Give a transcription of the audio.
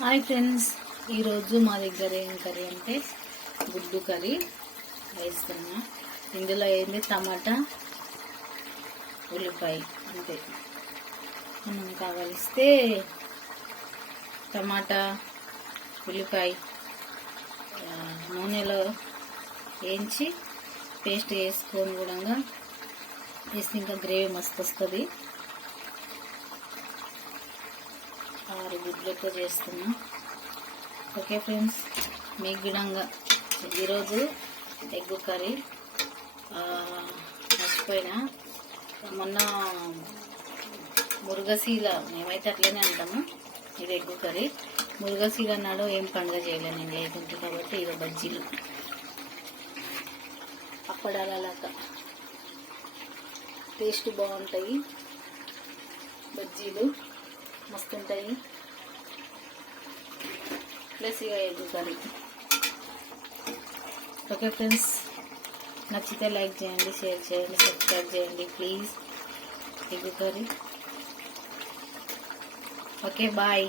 Hi friends, ఈరోజు మా దగ్గర ఏం కర్రీ అంటే గుడ్డు కర్రీ వేస్తున్నా. ఇందులో ఏంది టమాటా, ఉల్లిపాయ అంతే. మనం కావలిస్తే టమాటా, ఉల్లిపాయ నూనెలో వేయించి పేస్ట్ వేసుకొని కూడా వేసి ఇంకా గ్రేవీ మస్తు వస్తుంది. 6 గుడ్లతో చేస్తున్నా. ఓకే ఫ్రెండ్స్, మీకు గిడంగా ఈరోజు ఎగ్ కర్రీ మర్చిపోయినా. మొన్న మురుగశీల, మేమైతే అట్లనే అంటాము. ఇది ఎగ్ కర్రీ. మురుగశీల నాడు ఏం పండుగ చేయలే నేను చేయకుంటే, కాబట్టి ఇది బజ్జీలు అప్పడాలలాగా టేస్ట్ బాగుంటాయి. బజ్జీలు మస్తు ఉంటాయి. ప్లస్ ఇక ఎగ్ కర్రీ. ఓకే ఫ్రెండ్స్, నచ్చితే లైక్ చేయండి, షేర్ చేయండి, సబ్స్క్రైబ్ చేయండి please. Egg curry. Okay bye.